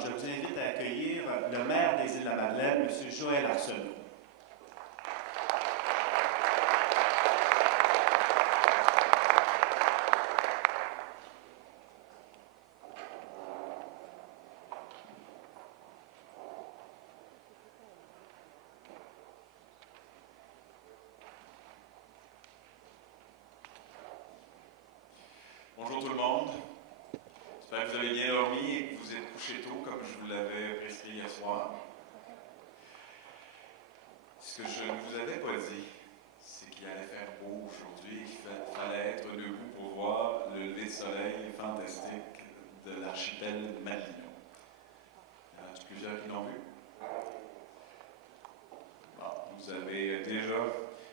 je vous invite à accueillir le maire des Îles-de-la-Madeleine, M. Joël Arsenault. Bonjour tout le monde. J'espère que vous avez bien dormi et que vous êtes couché tôt comme je vous l'avais prescrit hier soir. Ce que je ne vous avais pas dit, c'est qu'il allait faire beau aujourd'hui et qu'il fallait être debout pour voir le lever de soleil fantastique de l'archipel Madelino. Il y en a plusieurs qui l'ont vu? Bon, vous avez déjà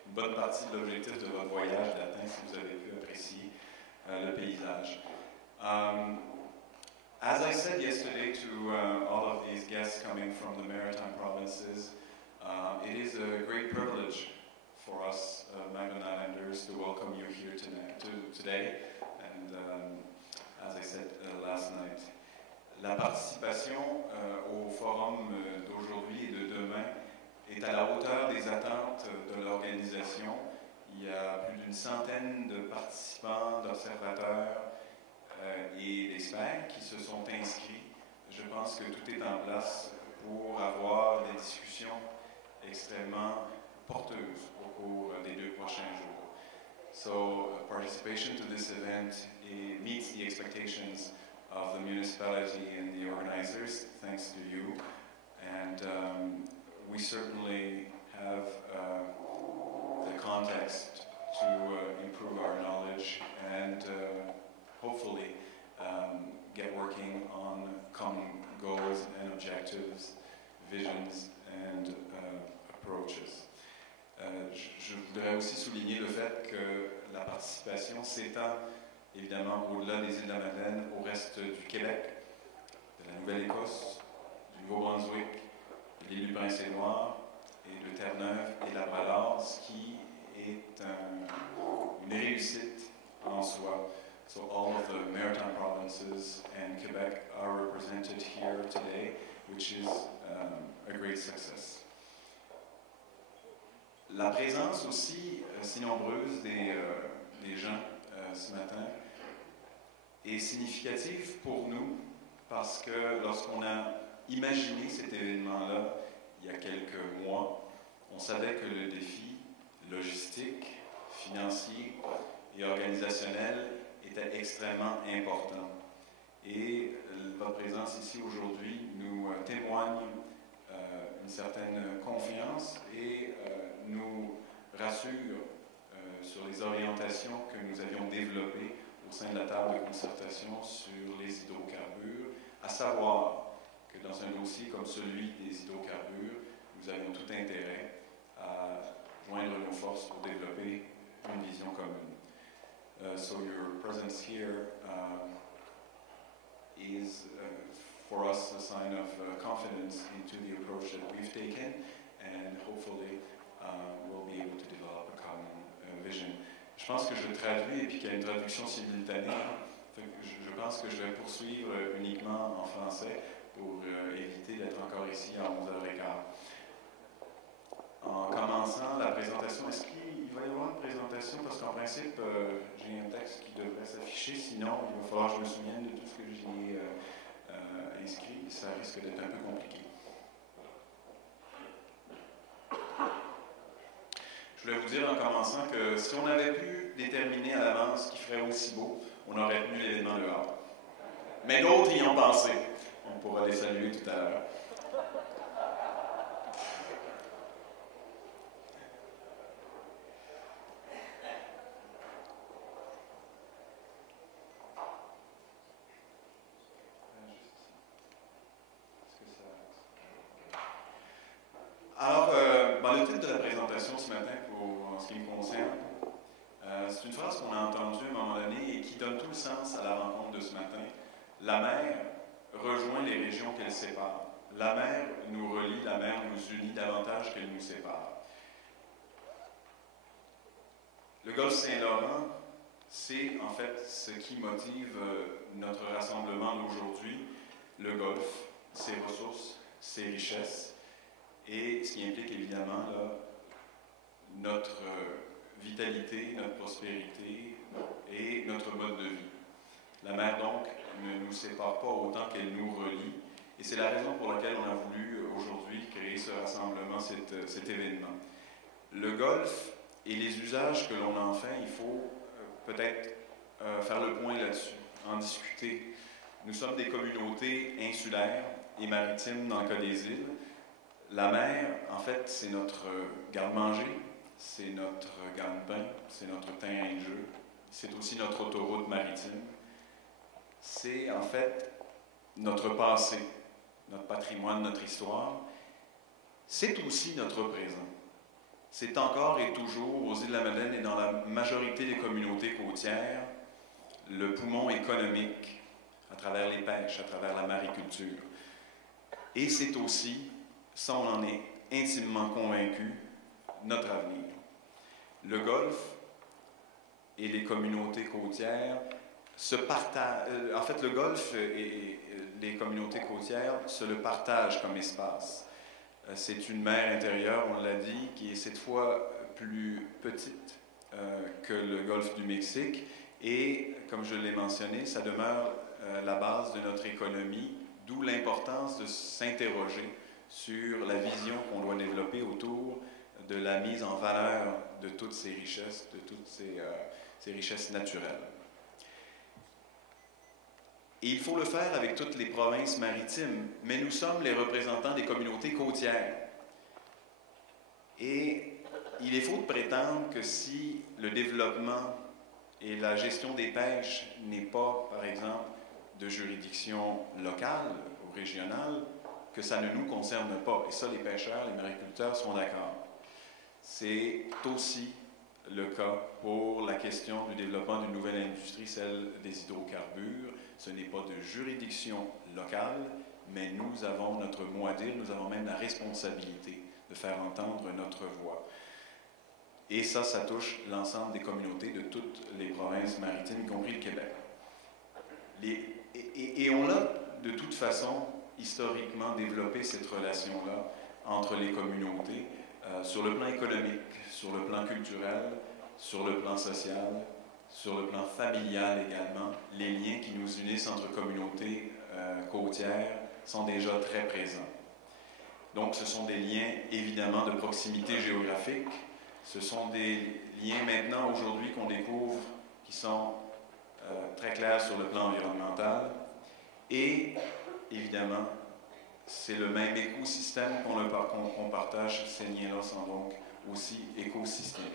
une bonne partie de l'objectif de votre voyage d'atteint si vous avez pu apprécier le paysage. As I said yesterday to all of these guests coming from the maritime provinces, it is a great privilege for us Magdalen Islanders to welcome you here today, and as I said last night. La participation au forum d'aujourd'hui et de demain est à la hauteur des attentes de l'organisation. Il y a plus d'une centaine de participants, d'observateurs et d'experts qui se sont inscrits. Je pense que tout est en place pour avoir des discussions extrêmement porteuses au cours des 2 prochains jours. So, participation to this event meets the expectations of the municipality and the organizers, thanks to you. And we certainly have the context to improve our knowledge and hopefully get working on common goals and objectives, visions and approaches. Je voudrais aussi souligner le fait que la participation s'étend évidemment au-delà des Îles-de-la-Madeleine au reste du Québec, de la Nouvelle-Écosse, du Nouveau-Brunswick, de l'île du Prince-Édouard et de Terre-Neuve et Labrador, ce qui est une réussite en soi. So all of the maritime provinces and Quebec are represented here today, which is a great success. La présence aussi si nombreuse des gens ce matin est significative pour nous parce que lorsqu'on a imaginé cet événement-là il y a quelques mois, on savait que le défi logistique, financier et organisationnel était extrêmement important. Et votre présence ici aujourd'hui nous témoigne une certaine confiance et nous rassure sur les orientations que nous avions développées au sein de la table de concertation sur les hydrocarbures, à savoir que dans un dossier comme celui des hydrocarbures, nous avions tout intérêt à joindre nos forces pour développer une vision commune. So your presence here is for us a sign of confidence into the approach that we've taken, and hopefully we'll be able to develop a common vision. Je pense que je traduis et puis qu'il y a une traduction simultanée. Je pense que je vais poursuivre uniquement en français pour éviter d'être encore ici à 11h15. En commençant la présentation, est-ce qu'il va y avoir une présentation? Parce qu'en principe, j'ai un texte qui devrait s'afficher, sinon il va falloir que je me souvienne de tout ce que j'ai inscrit. Ça risque d'être un peu compliqué. Je voulais vous dire en commençant que si on avait pu déterminer à l'avance qu'il ferait aussi beau, on aurait tenu l'événement dehors. Mais d'autres y ont pensé. On pourra les saluer tout à l'heure. Alors, dans le titre de la présentation ce matin, en ce qui me concerne, c'est une phrase qu'on a entendue à un moment donné et qui donne tout le sens à la rencontre de ce matin. La mer rejoint les régions qu'elle sépare. La mer nous relie, la mer nous unit davantage qu'elle nous sépare. Le golfe Saint-Laurent, c'est en fait ce qui motive notre rassemblement d'aujourd'hui. Le golfe, ses ressources, ses richesses, et ce qui implique évidemment là, notre vitalité, notre prospérité et notre mode de vie. La mer, donc, ne nous sépare pas autant qu'elle nous relie, et c'est la raison pour laquelle on a voulu aujourd'hui créer ce rassemblement, cet événement. Le golfe et les usages que l'on en fait, il faut peut-être faire le point là-dessus, en discuter. Nous sommes des communautés insulaires et maritimes dans le cas des îles. La mer, en fait, c'est notre garde-manger, c'est notre gagne-pain, c'est notre terrain de jeu, c'est aussi notre autoroute maritime. C'est en fait notre passé, notre patrimoine, notre histoire. C'est aussi notre présent. C'est encore et toujours aux îles de la Madeleine et dans la majorité des communautés côtières le poumon économique à travers les pêches, à travers la mariculture. Et c'est aussi, ça on en est intimement convaincu, notre avenir. Le Golfe et les communautés côtières se partagent. En fait, le Golfe et les communautés côtières se le partagent comme espace. C'est une mer intérieure, on l'a dit, qui est cette fois plus petite que le Golfe du Mexique. Et, comme je l'ai mentionné, ça demeure la base de notre économie, d'où l'importance de s'interroger sur la vision qu'on doit développer autour de la mise en valeur de toutes ces richesses, de toutes ces richesses naturelles. Et il faut le faire avec toutes les provinces maritimes, mais nous sommes les représentants des communautés côtières. Et il est faux de prétendre que si le développement et la gestion des pêches n'est pas, par exemple, de juridiction locale ou régionale, que ça ne nous concerne pas. Et ça, les pêcheurs, les mariculteurs sont d'accord. C'est aussi le cas pour la question du développement d'une nouvelle industrie, celle des hydrocarbures. Ce n'est pas de juridiction locale, mais nous avons notre mot à dire, nous avons même la responsabilité de faire entendre notre voix. Et ça touche l'ensemble des communautés de toutes les provinces maritimes, y compris le Québec. Et on a, de toute façon, historiquement développé cette relation-là entre les communautés sur le plan économique, sur le plan culturel, sur le plan social, sur le plan familial également. Les liens qui nous unissent entre communautés côtières sont déjà très présents. Donc, ce sont des liens, évidemment, de proximité géographique. Ce sont des liens maintenant, aujourd'hui, qu'on découvre, qui sont très clairs sur le plan environnemental. Et, évidemment, c'est le même écosystème qu'on partage. Ces liens-là sont donc aussi écosystémiques.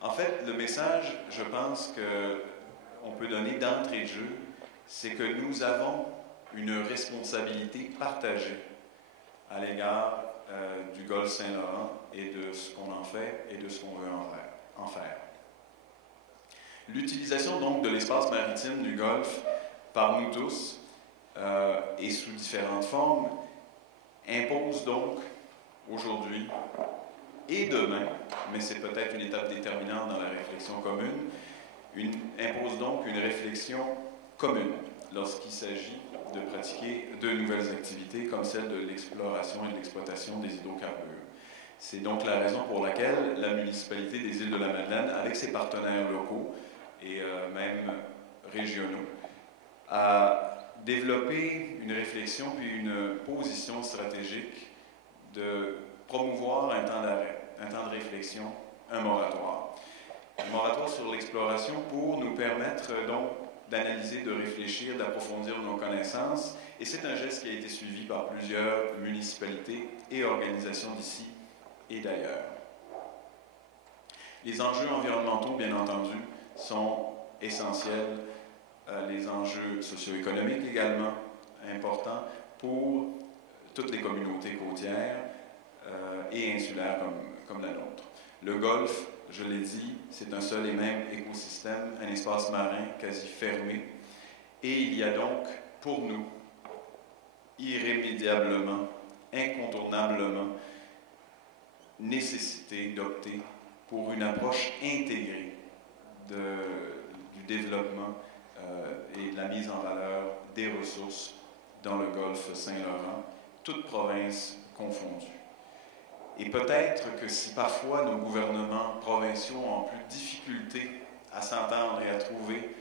En fait, le message, je pense qu'on peut donner d'entrée de jeu, c'est que nous avons une responsabilité partagée à l'égard du Golfe Saint-Laurent et de ce qu'on en fait et de ce qu'on veut en faire. L'utilisation donc de l'espace maritime du Golfe par nous tous et sous différentes formes impose donc aujourd'hui et demain, mais c'est peut-être une étape déterminante dans la réflexion commune, impose donc une réflexion commune lorsqu'il s'agit de pratiquer de nouvelles activités comme celle de l'exploration et de l'exploitation des hydrocarbures. C'est donc la raison pour laquelle la municipalité des îles de la Madeleine, avec ses partenaires locaux et même régionaux, a développé une réflexion puis une position stratégique de promouvoir un temps d'arrêt, un temps de réflexion, un moratoire. Un moratoire sur l'exploration pour nous permettre donc d'analyser, de réfléchir, d'approfondir nos connaissances. Et c'est un geste qui a été suivi par plusieurs municipalités et organisations d'ici et d'ailleurs. Les enjeux environnementaux, bien entendu, sont essentiels. Les enjeux socio-économiques également importants pour toutes les communautés côtières et insulaires comme la nôtre. Le Golfe, je l'ai dit, c'est un seul et même écosystème, un espace marin quasi fermé. Et il y a donc, pour nous, irrémédiablement, incontournablement, nécessité d'opter pour une approche intégrée du développement et de la mise en valeur des ressources dans le golfe Saint-Laurent, toutes provinces confondues. Et peut-être que si parfois nos gouvernements provinciaux ont plus de difficulté à s'entendre et à trouver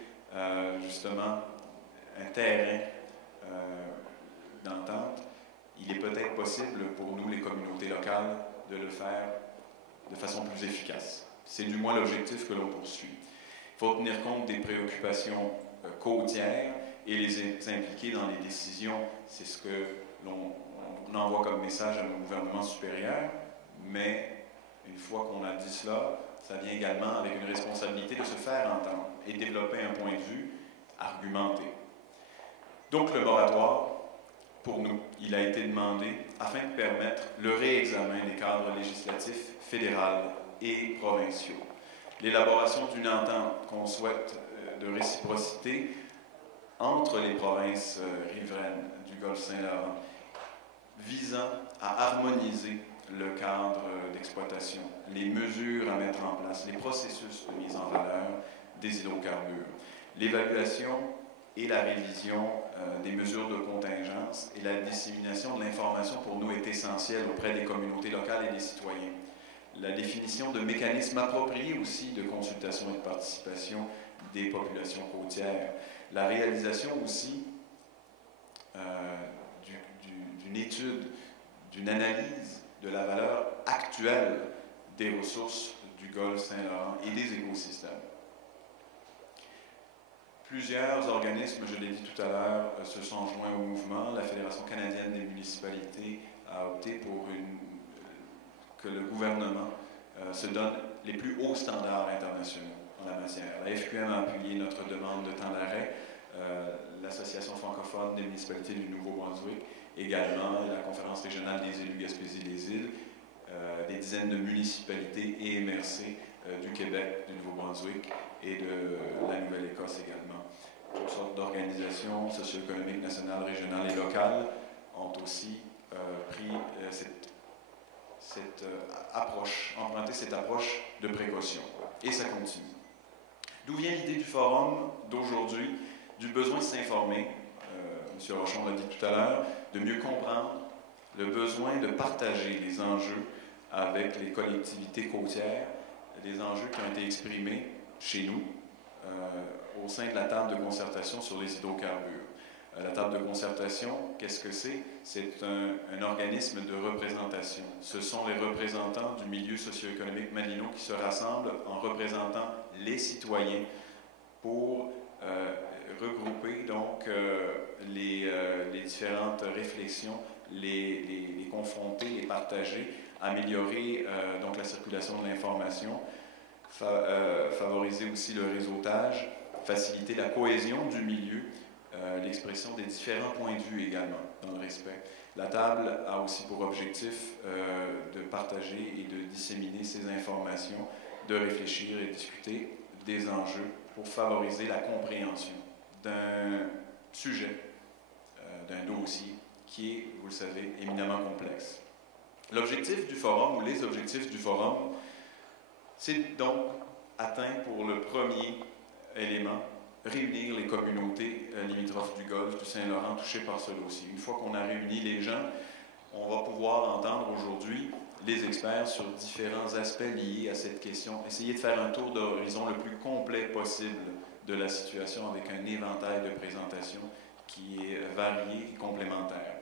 justement un terrain d'entente, il est peut-être possible pour nous, les communautés locales, de le faire de façon plus efficace. C'est du moins l'objectif que l'on poursuit. Il faut tenir compte des préoccupations côtières et les impliquer dans les décisions. C'est ce que l'on envoie comme message à nos gouvernements supérieurs, mais une fois qu'on a dit cela, ça vient également avec une responsabilité de se faire entendre et développer un point de vue argumenté. Donc le moratoire, pour nous, il a été demandé afin de permettre le réexamen des cadres législatifs fédéral et provinciaux. L'élaboration d'une entente qu'on souhaite de réciprocité entre les provinces riveraines du golfe Saint-Laurent, visant à harmoniser le cadre d'exploitation, les mesures à mettre en place, les processus de mise en valeur des hydrocarbures, l'évaluation et la révision des mesures de contingence et la dissémination de l'information pour nous est essentielle auprès des communautés locales et des citoyens. La définition de mécanismes appropriés aussi de consultation et de participation des populations côtières. La réalisation aussi d'une étude, d'une analyse de la valeur actuelle des ressources du golfe Saint-Laurent et des écosystèmes. Plusieurs organismes, je l'ai dit tout à l'heure, se sont joints au mouvement. La Fédération canadienne des municipalités a opté pour que le gouvernement se donne les plus hauts standards internationaux en la matière. La FQM a appuyé notre demande de temps d'arrêt, l'Association francophone des municipalités du Nouveau-Brunswick, également la Conférence régionale des élus Gaspésie-les-Îles, des dizaines de municipalités et MRC du Québec, du Nouveau-Brunswick et de la Nouvelle-Écosse également. Toutes sortes d'organisations socio-économiques nationales, régionales et locales ont aussi pris cette approche, emprunté cette approche de précaution. Et ça continue. D'où vient l'idée du forum d'aujourd'hui, du besoin de s'informer, M. Rochon l'a dit tout à l'heure, de mieux comprendre, le besoin de partager les enjeux avec les collectivités côtières, des enjeux qui ont été exprimés chez nous, au sein de la table de concertation sur les hydrocarbures. La table de concertation, qu'est-ce que c'est? C'est un organisme de représentation. Ce sont les représentants du milieu socio-économique malinois qui se rassemblent en représentant les citoyens pour regrouper donc les différentes réflexions, les confronter, les partager, améliorer donc la circulation de l'information, favoriser aussi le réseautage, faciliter la cohésion du milieu, l'expression des différents points de vue également, dans le respect. La table a aussi pour objectif de partager et de disséminer ces informations, de réfléchir et discuter des enjeux pour favoriser la compréhension d'un sujet, d'un dossier qui est, vous le savez, éminemment complexe. L'objectif du forum, ou les objectifs du forum, c'est donc atteint pour le premier élément, réunir les communautés limitrophes du Golfe, du Saint-Laurent touchées par ce dossier. Une fois qu'on a réuni les gens, on va pouvoir entendre aujourd'hui les experts sur différents aspects liés à cette question, essayer de faire un tour d'horizon le plus complet possible de la situation avec un éventail de présentations qui est varié et complémentaire.